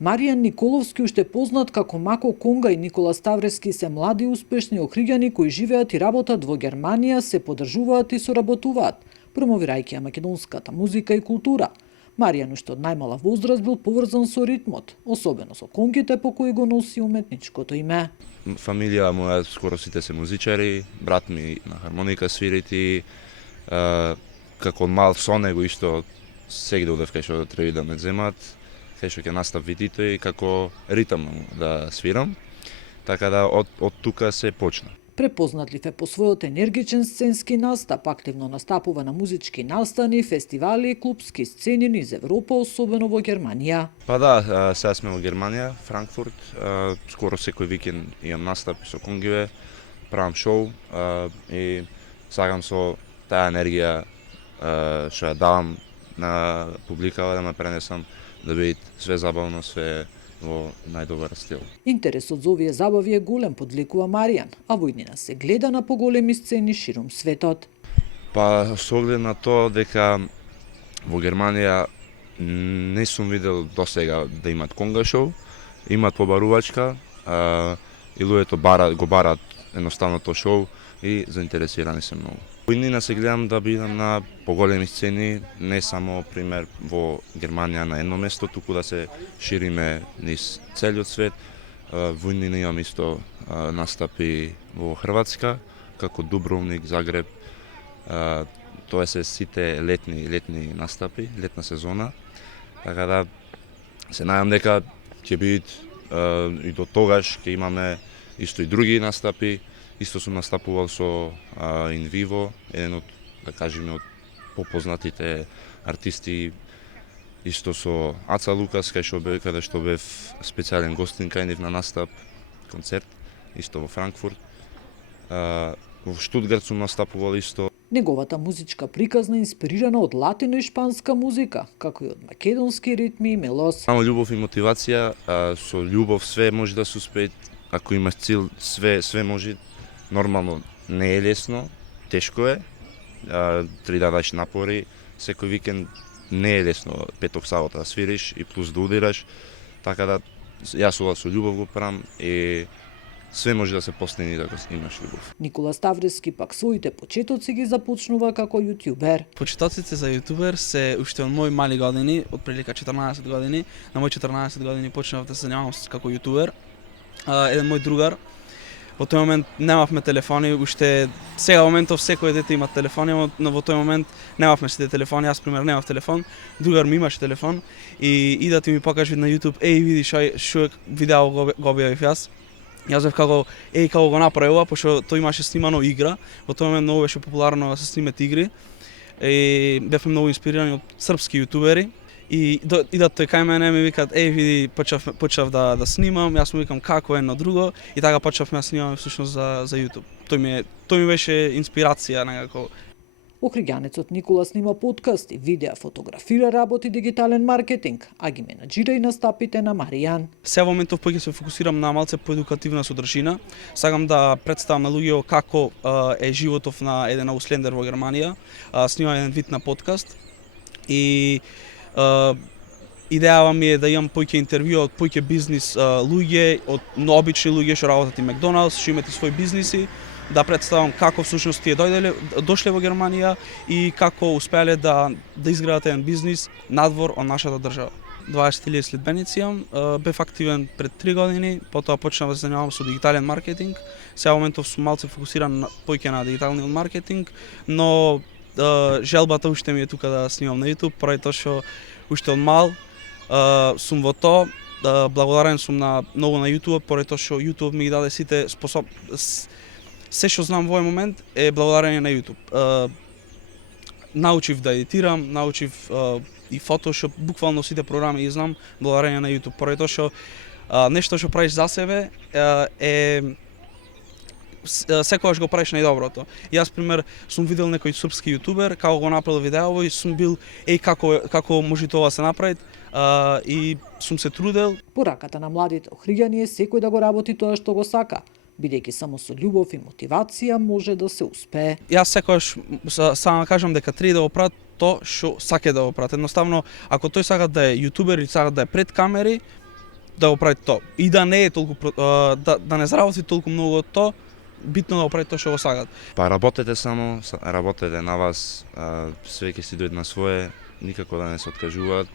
Маријан Николовски, уште познат како Мако Конга, и Никола Ставрески се млади успешни охриѓани кои живеат и работат во Германија, се поддржуваат и соработуваат, промовирајќи ја македонската музика и култура. Маријан уште од најмала возраст бил поврзан со ритмот, особено со конгите по кои го носи уметничкото име. Фамилија моја скоро сите се музичари, брат ми на хармоника свирити, како мал со него исто сегде одев кај што треба да ме земат, кај што ќе настави тито и како ритам да свирам, така да од тука се почна. Препознатлив е по својот енергичен сценски настап, активно настапува на музички настани, фестивали и клубски сцени низ Европа, особено во Германија. Па да, сега сме во Германија, Франкфурт, скоро секој викенд имам настапи со конгиве, правам шоу и сакам со таа енергија што ја давам на публикава да ме пренесам, да биде све забавно, све во најдобар стил. Интересот за овие забави е голем, подликува Маријан, а во иднина се гледа на поголеми сцени ширум светот. Па со оглед на тоа дека во Германија не сум видел досега да имат конга шоу, имат побарувачка и луѓето го барат едноставно тоа шоу и заинтересирани се многу. Во иднина се гледам да бидам на поголеми сцени, не само пример во Германија на едно место, туку да се шириме низ целиот свет. Во иднина имам исто настапи во Хрватска, како Дубровник, Загреб. Тоа се сите летни настапи, летна сезона. Така да се најам дека ќе бидат и до тогаш ќе имаме исто и други настапи. Исто сум настапувал со In Vivo, еден од, да кажеме, од попознатите артисти, исто со Аца Лукас, каде што бев специјален гостин кај нив на настап, концерт, исто во Франкфурт. Во Штутгарт сум настапувал исто. Неговата музичка приказна е инспирирана од латино и шпанска музика, како и од македонски ритми и мелос. Само љубов и мотивација, со љубов све може да се успее, ако имаш цел, све може. Нормално не е лесно, тешко е, треба да дадеш напори, секој викенд не е лесно, петок сабота да свириш и плюс да удираш, така да јас ова со љубов го правам и све може да се постигне да имаш љубов. Никола Ставрески пак своите почетоци ги започнува како јутјубер. Почетоците за јутубер се уште од мои мали години, од прилика 14 години. На мои 14 години почнав да се занимавам како јутубер. Еден мој другар, во тој момент немавме телефони, уште сега моментов секој дете има телефони, но во тој момент немавме сите телефони, јас пример немав телефон, другар ми имаше телефон и да ти ми покажи на YouTube, види што видео го објавив јас. Јас бев како го направи ова, пошто тој имаше снимано игра, во тој момент многу беше популарно да се снимат игри и бевме многу инспирирани од српски јутубери. И да тој кај мене ми викаат, види, почнав да снимам, јас му викам како едно друго и така почнавме да снимаме всушност за YouTube. Тој ми беше инспирација некако. Охриѓанецот Никола снима подкасти, видеа, фотографира, работи дигитален маркетинг, а ги менаџира и настапите на Маријан. Сега во моментов ќе се фокусирам на малце поедукативна содржина. Сакам да представам на луѓето како е животов на еден ауслендер во Германија. Снимам еден вид на подкаст и идејава ми е да имам поќе интервју од поќе бизнис луѓе, од обични луѓе што работат и Макдоналдс, што имат и своји бизниси, да представам како всушност тие дошле во Германија и како успеале да изградат еден бизнис надвор од нашата држава. 20.000 следбеници имам, бев активен пред 3 години, потоа почнав да се занимавам со дигитален маркетинг. Сега моментов сум малце фокусиран поќе на дигиталниот маркетинг, но желбата уште ми е тука да снимам на YouTube, поради тоа што уште од мал сум во тоа, благодарен сум многу на YouTube, поради тоа што YouTube ми ги даде сите се што знам во овој момент е благодарение на YouTube. Научив да едитирам, научив и Photoshop, буквално сите програми ги знам благодарение на YouTube, поради тоа што нешто што правиш за себе е секогаш го правиш најдоброто. Јас пример сум видел некој српски јутубер како го направил видео и сум бил како може тоа се направи и сум се трудел. Пораката на младите охриѓани е секој да го работи тоа што го сака, бидејќи само со љубов и мотивација може да се успее. Јас секогаш само кажам дека треба да го прават тоа што сака да го прават. Едноставно, ако тој сака да е јутубер или сака да е пред камери, да го прави тоа. И да не е толку да не заработи толку многу од тоа, битно да го прави тоа што го сакат. Па работете само, работете на вас, све ќе си дојде на свое, никако да не се откажуваат.